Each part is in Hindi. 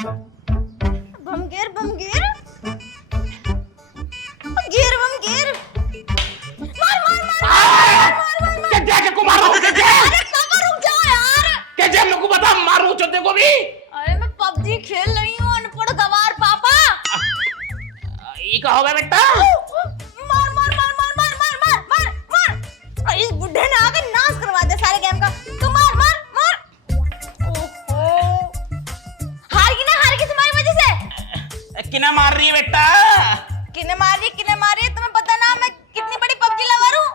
बम गिर गिर बम गिर। मार मार मार मार मार मार। क्या क्या को मारो क्या क्या? अरे पापा रुक जाओ यार। क्या क्या मेरे को बता मारूं चोदे को भी? अरे मैं पबजी खेल रही हूँ अनपढ़ गवार पापा। ये क्या हो गया बेटा? मार मार मार मार मार मार मार मार मार। और इस बुढ़े ने आके नाश करवा दिया सारे गेम का। तू मार मार मार। ओहो हार गई तुम्हारी वजह से। किना मार रही है बेटा? किने मारी तुम्हें पता ना मैं कितनी बड़ी पबजी लवर हूँ।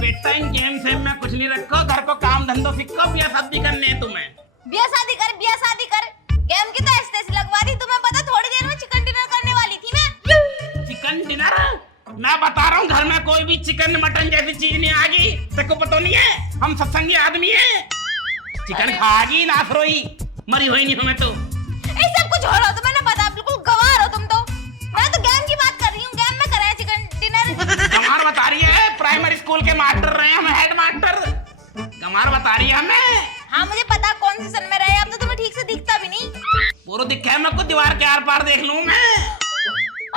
बेटा इन गेम से मैं कुछ नहीं रखो, घर को काम धंधो सीखो, ब्याह शादी करने है तुम्हें। ब्याह शादी कर। गेम की तो ऐसी लगवा दी तुम्हें पता थोड़ी देर में चिकन डिनर करने वाली थी मैं। Chicken dinner? मैं बता रहा हूँ घर में कोई भी चिकन मटन जैसी चीज नहीं आगी। तेरे को पता नहीं है हम सत्संगी आदमी है। चिकन खागी नाथ रोई मरी हुई नहीं हमें तो। ये सब कुछ हो रहा तो मैंने बता बिल्कुल गवार हो तुम तो। मैं तो गेम की बात कर रही हूँ, गेम में कराया चिकन डिनर। कमार बता रही है प्राइमरी स्कूल के मास्टर रहे हम, हेड मास्टर। कमार बता रही है हमें। हाँ मुझे पता कौन सी सन में रहे, अब तो तुम्हें ठीक से दिखता भी नहीं। पूरा दिखा है मैं को, दीवार के आर पार देख लूं मैं।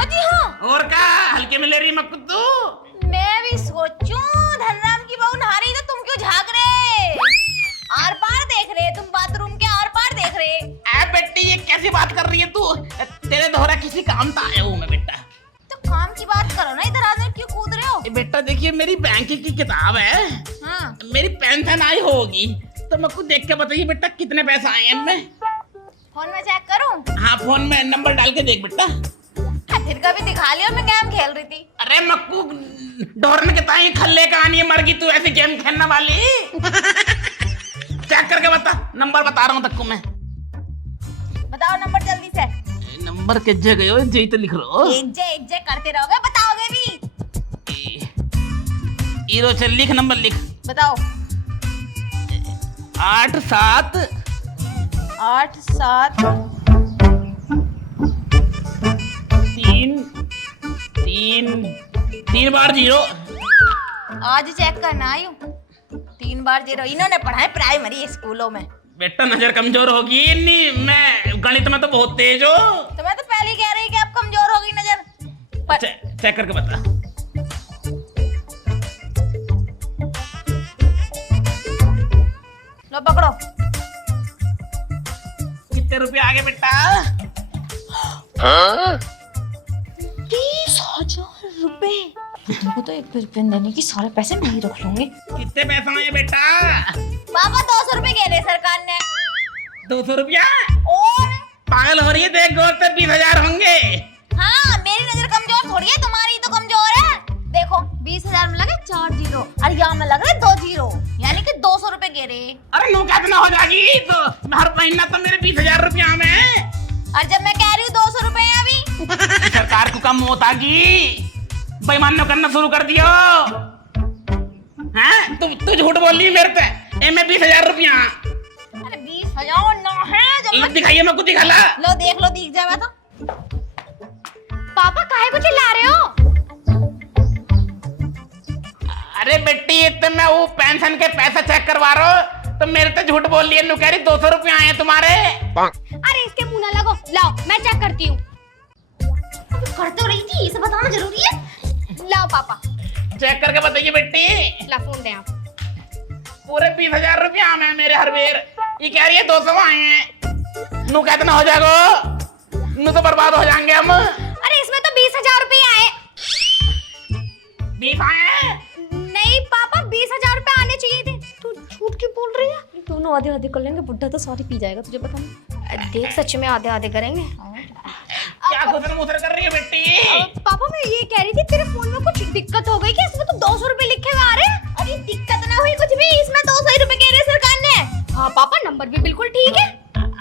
अजी हाँ और क्या हल्के में ले रही मक्कू तू? मैं भी सोचूं धनराम की बहू नहा रही तो तुम क्यों झांक रहे? आर पार देख रहे तुम, बाथरूम के आर पार देख रहे। ऐ बेटी ये कैसी बात कर रही है तू? तेरे दोहरा किसी काम था आया हूँ मैं बेटा। तो काम की बात करो ना, इधर आधर क्यों कूद रहे हो? बेटा देखिए मेरी बैंक की किताब है। हाँ मेरी पेंशन आई होगी तो मक्कू देख के बताइए बेटा कितने पैसा आए हैं इनमें। फोन में चेक करूं? हाँ फोन में नंबर डाल के देख बेटा। फिर कभी दिखा लियो मैं गेम खेल रही थी। अरे मक्कू ढोरने के ताई खल्ले का आनी है, मर गई तू ऐसी गेम खेलने वाली। चेक करके बता, नंबर बता रहा हूँ तक को मैं। बताओ नंबर जल्दी से। नंबर के जगह हो जी तो लिख लो। एजे करते रहोगे, बताओगे भी। हीरो से लिख, नंबर लिख। बताओ। 87 3 बार 0। आज चेक करना आई हूँ। 3 बार 0 इन्होंने पढ़ाए प्राइमरी स्कूलों में। बेटा नजर कमजोर होगी नहीं, मैं गणित में तो बहुत तेज हो। तो मैं तो पहले ही कह रही कि आप कमजोर होगी नजर पर। चेक करके बता। लो पकड़ो। कितने रुपए आ गए बेटा? 30,000 रुपए। तुमको तो 1 रुपया देने की सारे पैसे नहीं रख लूंगी। कितने पैसे आए बेटा? पापा 200 रुपए कह रहे सरकार ने। 200 रुपया? और पागल हो रही है, देख गौर से 20,000 होंगे। हाँ मेरी नजर कमजोर थोड़ी है, तुम्हारी तो कमजोर है। देखो 20,000 में लगे 4 0 और यहाँ में लग रहे 2 0, यानी कि 200 रुपए कह रहे। अरे नो कितना हो जाएगी तो हर महीना तो मेरे 20,000 रुपया में। और जब मैं कह रही हूँ 200 रुपए अभी। सरकार को कम होता की बेईमानी करना शुरू कर दियो। हैं तू झूठ बोल रही मेरे पे। मैं 20,000 रुपया। अरे 20,000 ना है जब लो दिखाइए, मैं को दिखा ला। लो देख लो, दिख जाएगा तो। पापा काहे को चिल्ला रहे हो? अरे बेटी इतने मैं वो पेंशन के पैसा चेक करवा रहा हूँ तो मेरे तो झूठ बोल रही है। नु कह रही 200 रुपया आए हैं तुम्हारे। अरे इसके मुंह ना लगो, लाओ मैं चेक करती हूँ। कर तो रही थी, इसे बताना जरूरी है। लाओ पापा, चेक करके बताइए बेटी। ला फोन दे आप। पूरे 20,000 रुपया आए हैं मेरे हर बेर। ये कह रही है 200 आए हैं। नु कितना हो जाएगा? नु तो बर्बाद हो जाएंगे हम। अरे इसमें तो 20,000 रुपए आए। 20 आए हैं? नहीं पापा 20,000 रुपए आने चाहिए थे। तू झूठ क्यों बोल रही है? दोनों आधे आधे कर लेंगे, बुढ़ा तो सारी पी जाएगा, तुझे पता नहीं। देख सच में आधे आधे करेंगे। क्या घुसर मुसर कर रही है बेटी? पापा मैं ये कह रही थी तेरे फोन में कुछ दिक्कत हो गई क्या? इसमें तो 200 रुपए लिखे हुए आ रहे हैं। अरे दिक्कत ना हुई कुछ भी, इसमें 200 ही रुपए कह रहे सरकार ने। हाँ पापा नंबर भी बिल्कुल ठीक है।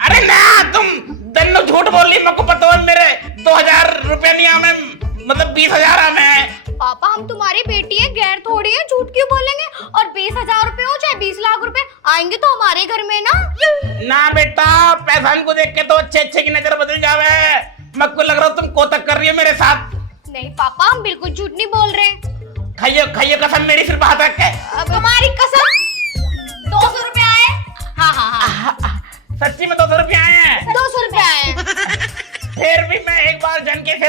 अरे ना तुम दोनों झूठ बोल रही। मेरे को पता है मेरे 2,000 रुपया नहीं आए, मतलब 20,000 आए। पापा हम तुम्हारी बेटी है, गैर थोड़ी है, झूठ क्यों बोलेंगे? और 20,000 रुपए हो चाहे 20 लाख रुपए आएंगे तो हमारे घर में ना। ना बेटा पैसा को देख के तो अच्छे की नजर बदल जावे। मैं को लग रहा तुम कोतक कर रही हो मेरे साथ। नहीं पापा हम बिल्कुल झूठ नहीं बोल रहे। खाइयो कसम मेरी सिर्फ हाथ रख के। अब हमारी कसम। 200 रुपए आए। हाँ हाँ हाँ सच्ची में 200 रुपया आए हैं। 200 रुपए आए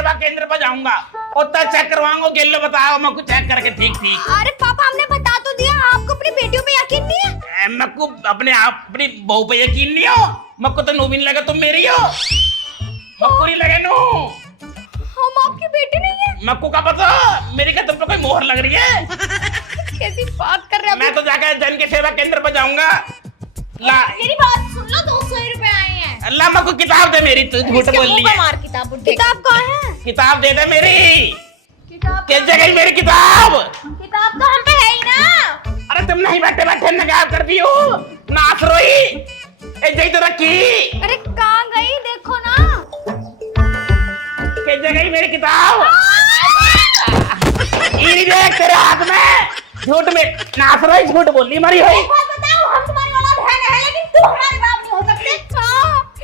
सेवा केंद्र पर जाऊंगा और तब चेक करवाऊंगा। गेलो बताओ मैं कुछ चेक करके ठीक ठीक। अरे पापा हमने बता तो दिया, आपको अपनी बेटियों पे यकीन नहीं है? मक्कू अपने आप अपनी बहू पे यकीन नहीं हो? मक्कू तो नू भी नहीं लगा तुम मेरी हो। मक्कू नहीं लगे नू। हम आपकी बेटी नहीं है। मक्कू का पता मेरी का तुम पे कोई मोहर लग रही है। कैसी बात कर रहे हैं? मैं तो जाकर जन के सेवा केंद्र पर जाऊंगा। ला मेरी बात सुन लो, 200 रुपए आए हैं। अल्लाह मक्कू किताब दे मेरी, तू झूठ इसके बोल मुंह रही पे है। मार किताब। किताब कहाँ है? किताब दे दे मेरी। किताब किस जगह मेरी किताब? किताब तो हम पे है ही ना। अरे तुम नहीं बैठे बैठे नगाब कर दी हो। नाच रोई ए तो रखी। अरे कहाँ गई देखो ना। किस जगह मेरी किताब? ये देख तेरे हाथ में। झूठ में नाच रोई, झूठ बोली मरी हुई। एक बात बताओ, हम तुम्हारी औलाद है लेकिन तुम हमारे बाप नहीं हो सकते।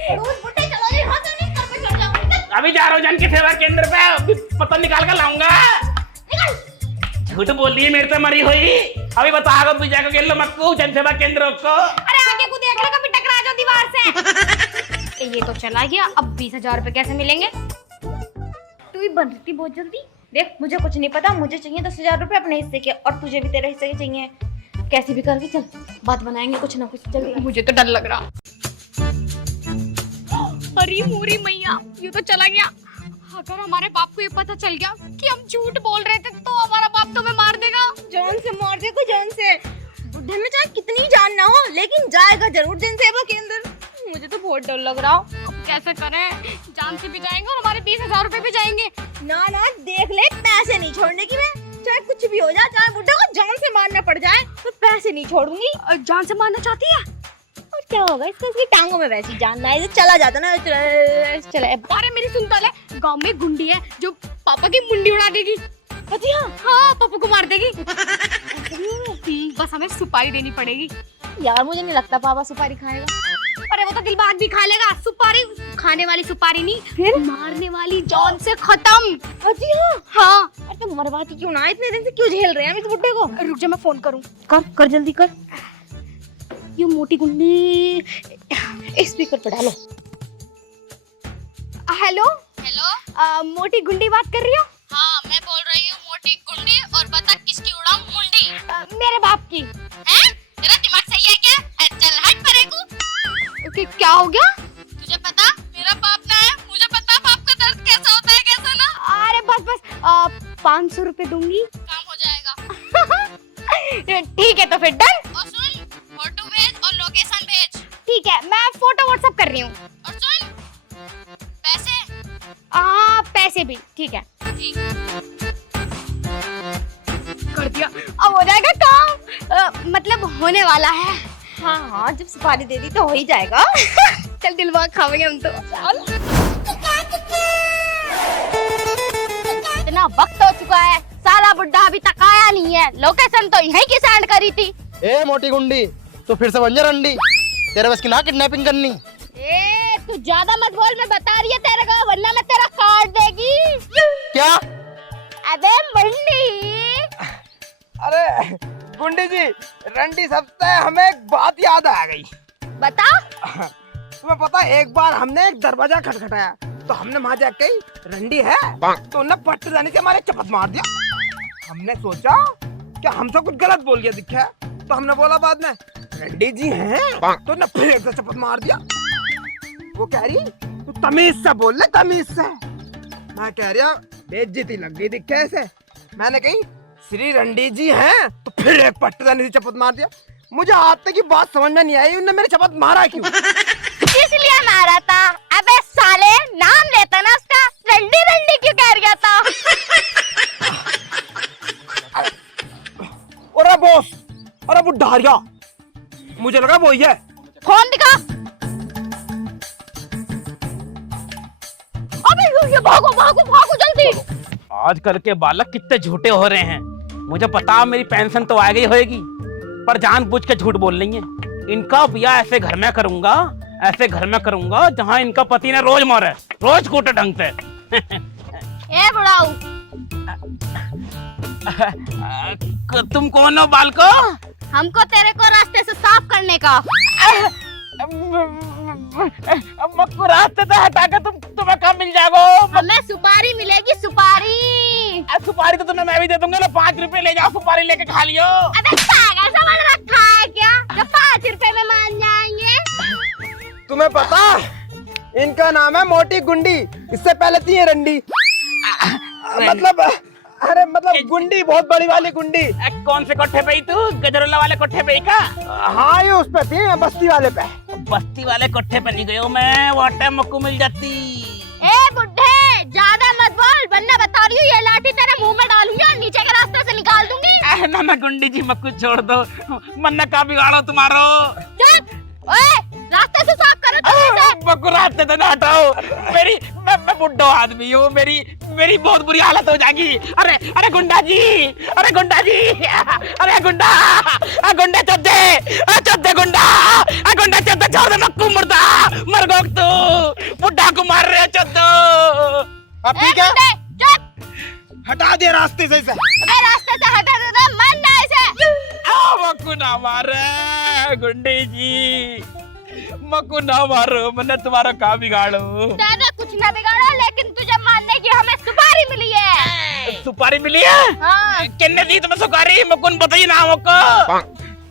रोज बुट्टे चलो जी, हाँ तो नहीं कर पे चढ़ जाऊंगी। अभी जा रहा हूँ जन के सेवा केंद्र पे, अभी पता निकाल कर लाऊंगा। झूठ बोल रही है मेरे से मरी हुई। अभी बताओ पूजा को गेलो मक्कू जन सेवा केंद्र को। अरे आगे को देख लो, कभी टकरा जाओ दीवार से। ये तो चला गया, अब 20,000 रुपए कैसे मिलेंगे? तू ही बन रही थी बहुत जल्दी। देख मुझे कुछ नहीं पता, मुझे चाहिए 10,000 रुपए अपने हिस्से के, और तुझे भी तेरे हिस्से के चाहिए। कैसे भी करके चल बात बनाएंगे कुछ ना कुछ। चल मुझे तो डर लग रहा। अरे मोरी मैया, ये तो चला गया। अगर हमारे बाप को ये पता चल गया कि हम झूठ बोल रहे थे तो हमारा बाप तो हमें मार देगा। जान से मार दे को, जान से। बुढ़े में चाहे कितनी जान ना हो लेकिन जाएगा जरूर जन सेवा केंद्र। मुझे तो बहुत डर लग रहा। कैसे करें? जान से भी जाएंगे और हमारे 20,000 रुपए भी जाएंगे। ना ना देख ले, पैसे नहीं छोड़ने की मैं। चाहे कुछ भी हो जाए, चाहे बुढ़े को जान से मारना पड़ जाए, तो पैसे नहीं छोड़ूंगी। जान से मारना चाहती है? और क्या होगा इसका? इसकी टांगों में वैसी जान ना है, चला जाता ना। चला। अरे मेरी सुनता ले, गांव में गुंडी है जो पापा की मुंडी उड़ा देगी। अजी हाँ हाँ, पापा को मार देगी। बस हमें सुपारी देनी पड़ेगी। यार मुझे नहीं लगता पापा सुपारी खाएगा। अरे वो तो दिलबाग भी खा लेगा। सुपारी खाने वाली सुपारी नहीं, फिर मारने वाली जान से खत्म। अजी हाँ। हाँ, अरे तो मरवाती क्यों ना? इतने दिन से क्यों झेल रहे हैं हम इस बुड्ढे को? रुक जा, मैं फोन करूँ। कर जल्दी कर। ये मोटी गुंडी स्पीकर पे डालो। हेलो हेलो, मोटी गुंडी बात कर रही हो? हाँ, मैं बोल रही हूँ मोटी गुंडी। और बता किसकी उड़ाऊं मुंडी? मेरे बाप की। हैं? तेरा दिमाग सही है क्या? चल हट परे को। क्या हो गया? तुझे पता मेरा बाप ना है, मुझे पता बाप का दर्द कैसा होता है, कैसा ना। अरे बस 500 रुपए दूंगी। काम हो जाएगा। ठीक है तो फिर डन। और सुन, फोटो भेज और लोकेशन भेज। ठीक है, मैं फोटो व्हाट्सएप कर रही हूँ। और सुन, पैसे? हाँ, पैसे भी ठीक है। ठीक। कर दिया, अब हो जाएगा काम। मतलब होने वाला है। हाँ हाँ, जब सुपारी दे दी तो हो ही जाएगा। चल दिलबाग खावेंगे हम तो। इतना वक्त हो चुका है, साला बुड्ढा अभी तक आया नहीं है। लोकेशन तो यहीं की सेंड करी थी। ए मोटी गुंडी, तू फिर से बन जा रंडी। तेरे बस की ना किडनैपिंग करनी। ए तू ज्यादा मत बोल, मैं बता रही है तेरे को, वरना मैं तेरा काट देगी। क्या? अबे मंडी। अरे गुंडी जी, रंडी सबसे हमें एक बात याद आ गई। बता। तुम्हें पता एक बार हमने एक दरवाजा खटखटाया तो हमने वहां जाके रंडी है तो उन्हें पट्ट जाने से हमारे चपत मार दिया। हमने सोचा क्या हमसे कुछ गलत बोल गया दिखा, तो हमने बोला बाद में रंडी जी हैं, तो उन्हें फिर एक चपत मार दिया। वो कह रही तू तमीज से बोल ले, तमीज से। मैं कह रहा बेइज्जती लग गई दिखे ऐसे। मैंने कही श्री रंडी जी हैं, तो फिर एक पट्ट जाने से चपत मार दिया। मुझे आज तक की बात समझ में नहीं आई, उन्होंने मेरे चपत मारा क्यों? इसलिए मारा था। अबे साले, नाम लेता ना उसका, रंडी रंडी क्यों कह रहा था? अरे बॉस, अरे वो ढारिया, मुझे लगा वो ही है। फोन दिखा। अबे ये भागो भागो भागो जल्दी। आजकल के बालक कितने झूठे हो रहे हैं। मुझे पता मेरी पेंशन तो आ गई होगी, पर जानबूझ के झूठ बोल रही है। इनका ब्याह ऐसे घर में करूंगा, ऐसे घर में करूंगा जहां इनका पति ने रोज मारे, रोज कूटे ढंग से। ए बुढ़ाऊ, तुम कौन हो बालको? हमको तेरे को रास्ते से साफ करने का। मक्कू रास्ते से हटा के तुम्हें कहाँ मिल जाएगा? हमें सुपारी मिलेगी भी दे दूंगा ना, 5 रुपए ले जाओ, सुपारी लेके खा लियो। अबे पागल समझ रखा है क्या जो 5 रुपए में मान जाएंगे? तुम्हें पता इनका नाम है मोटी गुंडी, इससे पहले थी ये रंडी। मतलब अरे मतलब गुंडी, बहुत बड़ी वाली गुंडी। कौन से कोठे पे ही तू? गजरोला वाले कोठे पे ही का? हाँ ये उस पे थी, बस्ती वाले पे। बस्ती वाले कोठे पे नहीं गयो मैं, वो टाइम मक्कू मिल जाती। ए बुड्ढे ज्यादा मत बोल, वरना बता रही हूँ ये लाठी तेरे मुंह में डालूंगी और नीचे के रास्ते से निकाल दूंगी। ना ना गुंडी जी मक्कू छोड़ दो, मन्ना का बिगाड़ो तुम्हारो। चुप, ओए रास्ते से साफ करो तुम इसे। मक्कू रास्ते से ना हटाओ, मैं बुड्ढा आदमी हूँ, मेरी बहुत बुरी हालत हो जाएगी। अरे गुंडा जी, अरे गुंडा जी, अरे गुंडा, गुंडा चोदे गुंडा, गुंडा चोदे, छोड़ दे मक्कू, मुर्दा मर गो तू, बुड्ढा को मार रहे हो चोदो। अब ठीक है, चुप, हटा दिया रास्ते से इसे। अबे रास्ते से हटा दे तो मन ना इसे। मक्कू ना मारे गुंडी जी, मक्कू ना मारो, मैंने तुम्हारा काम बिगाड़ो। दादा कुछ ना बिगाड़ा, लेकिन तुझे मानने की हमें सुपारी मिली है। सुपारी मिली है? हाँ। किन्ने दी तुम्हें सुपारी? मक्कू बताइए ना मक्कू।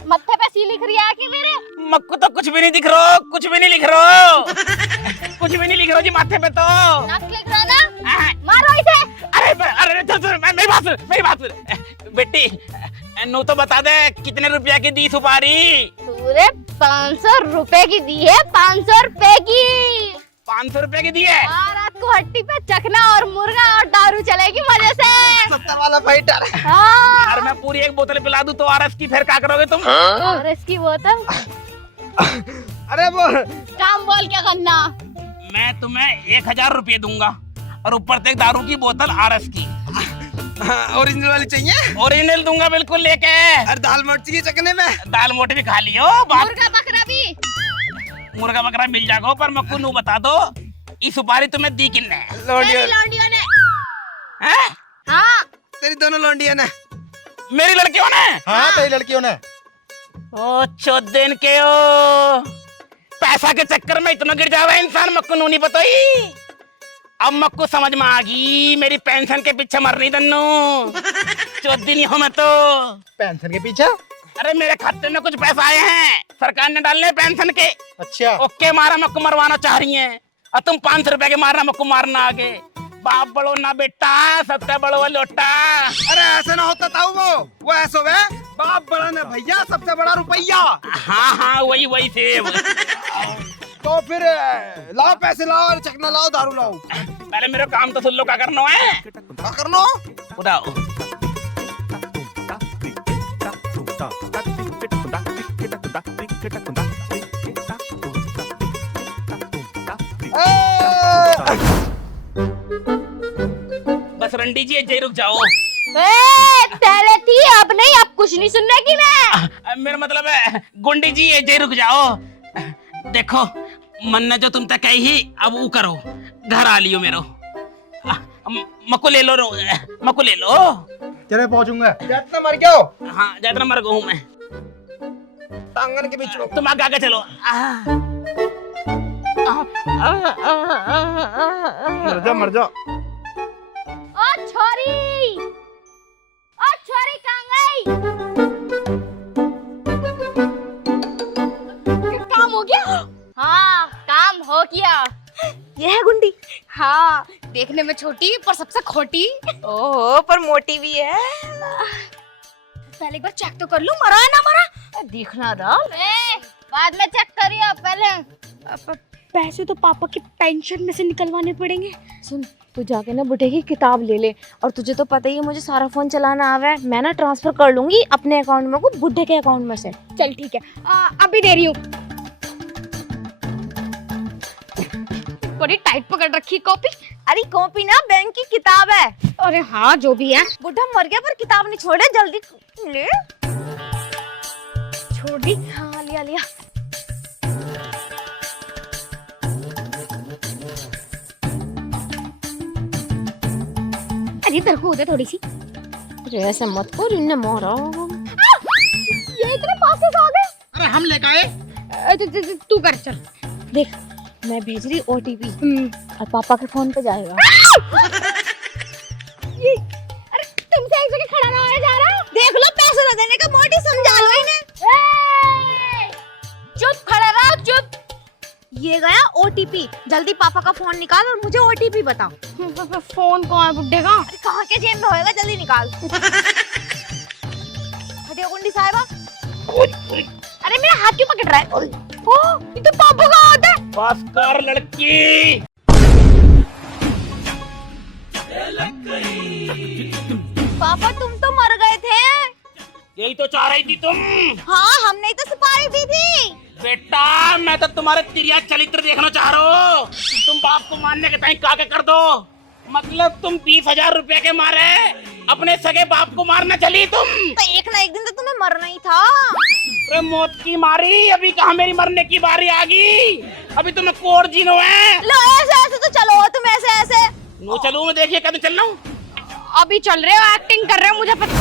मत्थे पे सी लिख रिया है कि मेरे? मक्कू तो कुछ भी नहीं दिख रहा, कुछ भी नहीं लिख रहा, कुछ भी नहीं लिख रहा जी माथे पे तो। नक लिख रहा ना? मारो इसे। अरे मेरी बात सुन बेटी, नू तो बता दे कितने रुपया की दी सुपारी? पूरे 500 रुपए की दी है, 500 रुपए की। 500 रुपए की दी है? और रात को हट्टी पे चखना और मुर्गा और दारू चलेगी मजे से। 70 वाला फाइटर। हाँ। और मैं पूरी एक बोतल पिला दूं तो आरएस की फिर क्या करोगे तुम? और इसकी बोतल? अरे वो काम बोल क्या करना? मैं तुम्हें 1000 रुपये दूंगा और ऊपर से एक दारू की बोतल आरएस की। ओरिजिनल वाली चाहिए? ओरिजिनल दूंगा बिल्कुल लेके। और दाल मोटी की चखने में? दाल मोटी भी खा लियो। मुर्गा बकरा भी? मुर्गा बकरा मिल जाएगा, पर मक्कू नू बता दो ये सुपारी तुम्हें दी किन्ने? लौंडियों ने। हैं? हाँ। तेरी दोनों लौंडिया ने। मेरी लड़कियों ने? हाँ तेरी लड़कियों ने। ओ चोदेन के ओ, पैसा के चक्कर में इतना गिर जावा इंसान, मक्कू नू नहीं बताई। अब मक्कू समझ में आ गई, मेरी पेंशन के पीछे मर रही दन्नू, चौथी नहीं हूँ मैं तो। पेंशन के पीछे? अरे मेरे खाते में कुछ पैसा आए हैं, सरकार ने डालने पेंशन के। अच्छा। ओके मारा मक्कू मरवाना चाह रही है, और तुम 500 रुपए के मारना मक्कू मारना आगे। बाप बड़ो ना बेटा, सबसे बड़ो लोटा। अरे ऐसे ना होता था वो ऐसा वे, बाप बड़ा ना भैया, सबसे बड़ा रुपया। हाँ वही सेब। तो फिर लाओ पैसे लाओ और चखना लाओ, दारू लाओ। पहले मेरे काम तो सुन लो, क्या करना है? क्या करना? उठाओ। बस रंडी जी जय रुक जाओ। पहले थी अब नहीं, अब कुछ नहीं सुनने की मैं। मेरा मतलब है गुंडी जी जय रुक जाओ। देखो मन ने जो तुम तक कही ही, अब वो करो, घर आ लियो मेरो। मक्कू ले लो, मक्कू ले लो। चले पहुंचूंगा। जितना मर गया हो? हाँ जितना मर गया हूँ मैं। टांगन के बीच में तुम आगे आगे चलो। मर जा। ओ छोरी कहाँ गई? काम हो गया? हाँ काम हो गया। ये है गुंडी? हाँ देखने में छोटी पर सबसे खोटी। ओहो पर मोटी भी है। पहले एक बार चेक तो कर लूं, मरा है ना मरा, देखना रहा। बाद में चेक करिए, पहले पैसे तो पापा की पेंशन में से निकलवाने पड़ेंगे। सुन तू जाके ना बुढ़े की किताब ले ले, और तुझे तो पता ही है मुझे सारा फोन चलाना आवा है, मैं ना ट्रांसफर कर लूंगी अपने अकाउंट में को बुढ़े के अकाउंट में से। चल ठीक है, अभी दे रही हूँ। बड़ी टाइट पकड़ रखी कॉपी। अरे कॉपी ना, बैंक की किताब है। अरे हाँ जो भी है। बुढ़ा मर गया पर किताब नहीं छोड़े, जल्दी ले। छोड़ दी। हाँ लिया लिया। अरे तेरे को उधर थोड़ी सी। अरे ऐसे मत कर, इन्हें मारा। ये इतने पास से आ गए। अरे हम लेकर आए। तू कर चल। देख मैं भेज रही OTP और पापा के फोन पे जाएगा। ये अरे तुमसे एक जगह ये गया OTP। जल्दी पापा का फोन निकाल और मुझे OTP बता। फोन कहाँ है बुड्ढे का? अरे कहाँ के जेब में होएगा, जल्दी निकाल। हटियो गुंडी साहिबा। अरे मेरा हाथ क्यों पकड़ रहा है? ओ, ये तो पापा का हाथ है। बस कर लड़की। पापा तुम तो मर गए थे। यही तो चाह रही थी तुम। हाँ हमने ही तो सुपारी दी थी। बेटा मैं तो तुम्हारे तिरिया चरित्र देखना चाह रहा हूँ। तुम बाप को मारने के टाइम काके कर दो। मतलब तुम 20,000 रुपए के मारे अपने सगे बाप को मारना चली तुम। तो एक ना एक दिन तो तुम्हें मरना ही था। अरे मौत की मारी, अभी कहाँ मेरी मरने की बारी आ गई। अभी तुम्हें कोर जीनो है। लो ऐसे ऐसे तो चलो तुम, ऐसे ऐसे। नो चलूं मैं, देखिए कभी चल रहा हूँ। अभी चल रहे हो, एक्टिंग कर रहे हो, मुझे पता।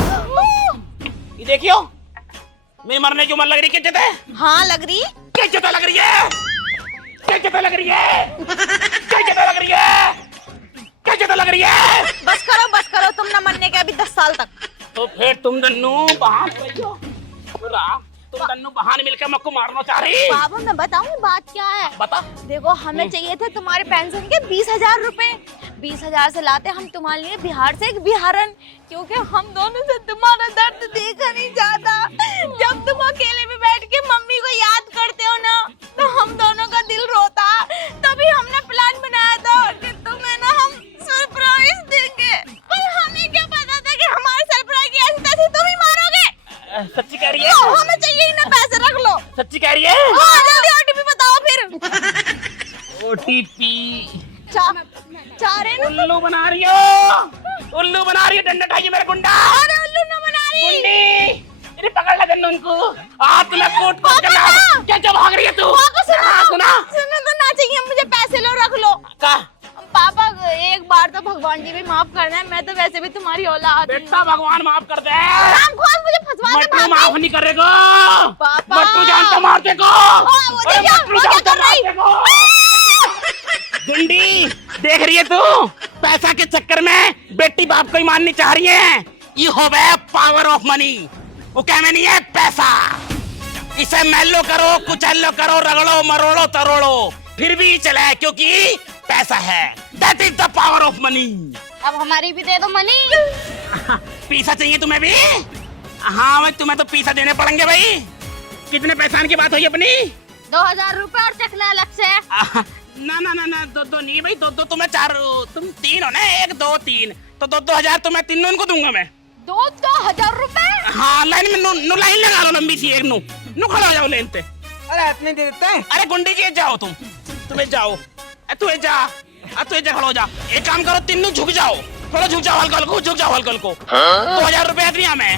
ये देखियो मेरी मरने की उम्र लग रही। क्या है? हाँ लग रही। क्या लग रही है? क्या लग रही है? क्या लग रही है? क्या लग रही है? बस करो तुम ना मरने के अभी 10 साल तक। तो फिर तुम दन्नू बहान तुम दन्नू बहान मिलकर मुझको मारना चाह रही। बाबा मैं बताऊं बात क्या है। बता। देखो हमें चाहिए थे तुम्हारे पेंशन के 20,000 रुपए। 20,000 से लाते हम तुम्हारे लिए बिहार से एक बिहारन, क्योंकि हम दोनों से तुम्हारा दर्द देखा नहीं जाता। जब तुम अकेले में बैठ के मम्मी को याद करते हो ना, तो हम दोनों का दिल रोता। तभी हमने प्लान बनाया था कि तुम्हें ना हम सरप्राइज देंगे, पर हमें क्या पता था कि हमारे सरप्राइज की ऐसी तैसी तुम ही मारोगे। सच्ची कह रही है? तो हमें चाहिए ही ना, पैसे रख लो। सच्ची कह रही है? हाँ जल्दी OTP बताओ फिर। OTP चाह रहे ना उल्लू बना रही हो। उल्लू बना रही है। डंडा उठाइए मेरे गुंडा। अरे उल्लू ना बना रही। गुंडी इन्हें पकड़ ले उनको। आज तुम्हें कोट कोट करना। क्या भाग रही है तू? पापा हाँ, सुना सुनो तो ना चाहिए मुझे, पैसे लो रख लो। का पापा एक बार तो भगवान जी भी माफ कर दें, मैं तो वैसे भी तुम्हारी औलाद हूँ। बेटा भगवान माफ कर दे। राम खोल मुझे फंसवा दे मट्टू माफ नहीं करेगा। पापा। मट्टू जान तो मार देगा। वो अरे देखिए, मट्टू वो जान क्या तो कर रही? मार देगा। गुंडी देख रही है तू? पैसा के चक्कर में बेटी बाप को ही मारनी चाह रही है। ये हो गया पावर ऑफ मनी। वो क्या में नहीं है पैसा। इसे मैलो करो, कुचलो करो, रगड़ो, मरोड़ो, तरोड़ो, फिर भी चले, क्योंकि पैसा है। That is the power of money. अब हमारी भी दे दो मनी। पैसा चाहिए तुम्हें भी? हाँ मैं तुम्हें तो पैसा देने पड़ेंगे भाई। कितने पैसा की बात हुई अपनी? 2,000 रुपए और चखना अलग से। ना दो नहीं भाई। दो तुम्हें 4, तुम 3 हो ना। 1 2 3 तो 2,000 तो मैं तीनों उनको दूंगा मैं। 2,000 रुपए? हाँ लाइन में नु लाइन लगा लो लंबी सी। एक नु खड़ा हो जाओ लाइन पे। अरे इतने दे देते हैं। अरे गुंडी जी जाओ तुम्हें जाओ। तुम्हें जा खड़ा हो जा। एक काम करो, तीनों झुक जाओ। थोड़ा झुक जाओ हल्का को। 2,000 रुपए दिया मैं।